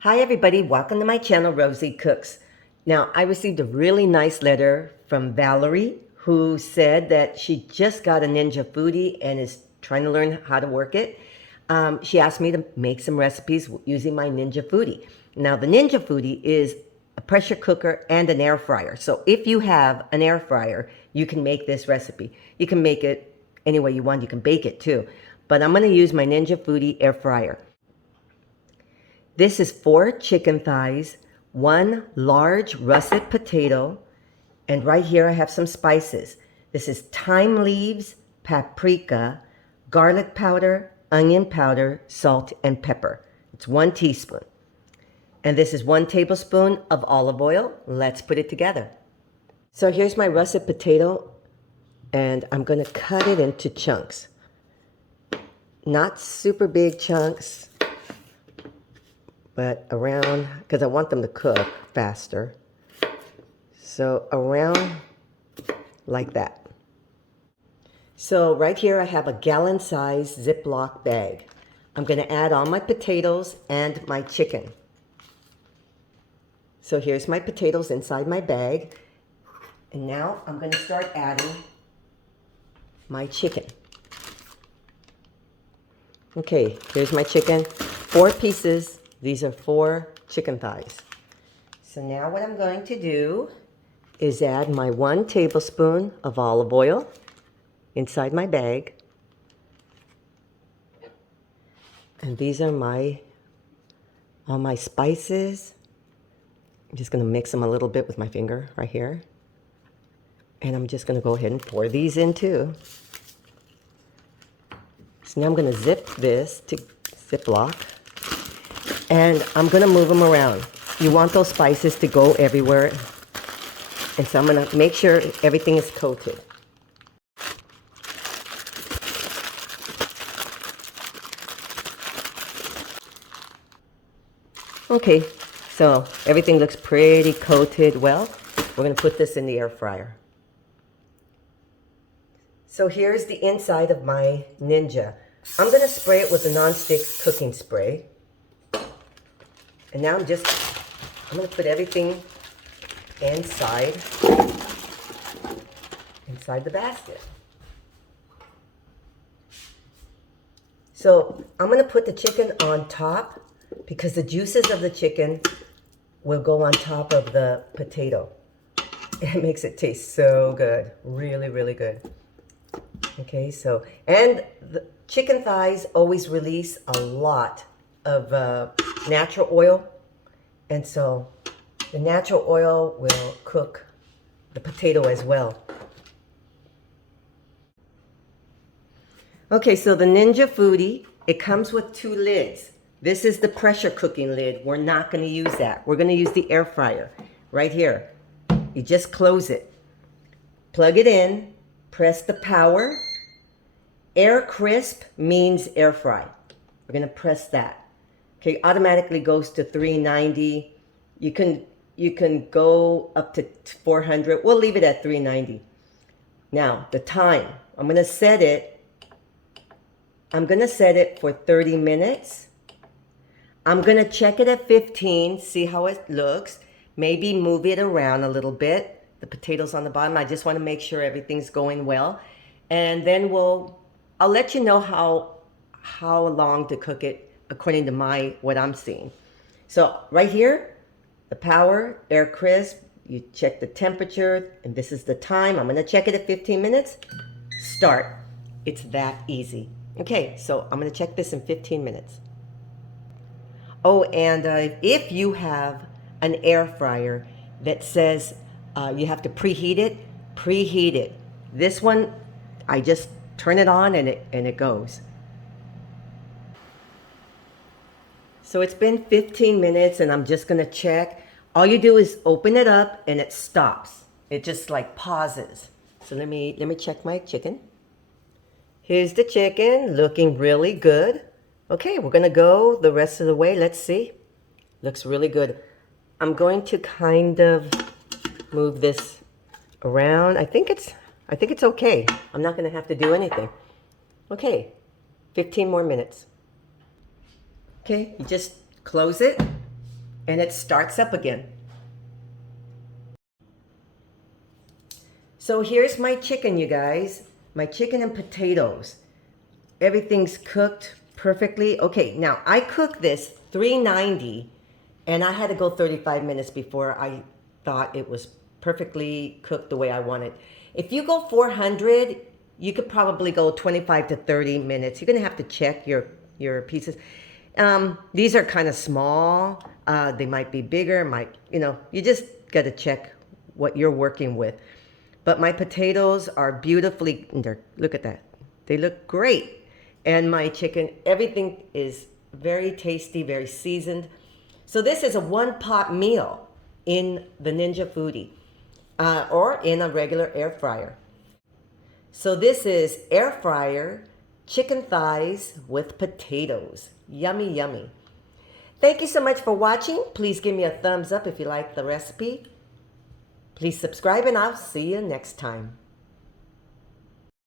Hi everybody, welcome to my channel, Rosie Cooks. Now, I received a really nice letter from Valerie who said that she just got a Ninja Foodi and is trying to learn how to work it. She asked me to make some recipes using my Ninja Foodi. Now, the Ninja Foodi is a pressure cooker and an air fryer. So if you have an air fryer, you can make this recipe. You can make it any way you want. You can bake it too. But I'm going to use my Ninja Foodi air fryer. This is 4 chicken thighs, 1 large russet potato, and right here I have some spices. This is thyme leaves, paprika, garlic powder, onion powder, salt, and pepper. It's 1 teaspoon. And this is 1 tablespoon of olive oil. Let's put it together. So here's my russet potato, and I'm going to cut it into chunks. Not super big chunks, but around, because I want them to cook faster. So around like that. So right here I have a gallon-sized Ziploc bag. I'm going to add all my potatoes and my chicken. So here's my potatoes inside my bag. And now I'm going to start adding my chicken. Okay, here's my chicken. 4 pieces. These are 4 chicken thighs. So now what I'm going to do is add my 1 tablespoon of olive oil inside my bag. And these are all my spices. I'm just going to mix them a little bit with my finger right here. And I'm just going to go ahead and pour these in too. So now I'm going to zip this to Ziploc. And I'm going to move them around. You want those spices to go everywhere. And so I'm going to make sure everything is coated. Okay, so everything looks pretty coated well. We're going to put this in the air fryer. So here's the inside of my Ninja. I'm going to spray it with a non-stick cooking spray. And now I'm going to put everything inside the basket. So I'm going to put the chicken on top because the juices of the chicken will go on top of the potato. It makes it taste so good. Really, really good. Okay, so, and the chicken thighs always release a lot of natural oil, and so the natural oil will cook the potato as well. Okay, so the Ninja Foodi, it comes with 2 lids. This is the pressure cooking lid. We're not going to use that. We're going to use the air fryer right here. You just close it, plug it in, press the power. Air crisp means air fry. We're going to press that. Okay, automatically goes to 390. You can go up to 400. We'll leave it at 390. Now, the time. I'm going to set it for 30 minutes. I'm going to check it at 15, see how it looks. Maybe move it around a little bit. The potatoes on the bottom. I just want to make sure everything's going well. And then I'll let you know how long to cook it according to what I'm seeing. So right here, the power, air crisp, you check the temperature, and this is the time. I'm going to check it at 15 minutes. Start. It's that easy. Okay, so I'm going to check this in 15 minutes. Oh, and if you have an air fryer that says you have to preheat it. This one, I just turn it on and it goes. So it's been 15 minutes and I'm just going to check. All you do is open it up and it stops. It just like pauses. So let me check my chicken. Here's the chicken, looking really good. Okay, we're going to go the rest of the way. Let's see. Looks really good. I'm going to kind of move this around. I think it's okay. I'm not going to have to do anything. Okay, 15 more minutes. Okay, you just close it and it starts up again. So here's my chicken, you guys. My chicken and potatoes. Everything's cooked perfectly. Okay, now I cooked this 390 and I had to go 35 minutes before I thought it was perfectly cooked the way I wanted. If you go 400, you could probably go 25 to 30 minutes. You're gonna have to check your pieces. These are kind of small. They might be bigger, you just gotta check what you're working with. But my potatoes are beautifully, look at that. They look great. And my chicken, everything is very tasty, very seasoned. So this is a one-pot meal in the Ninja Foodi or in a regular air fryer. So this is air fryer chicken thighs with potatoes. Yummy, yummy. Thank you so much for watching. Please give me a thumbs up if you like the recipe. Please subscribe and I'll see you next time.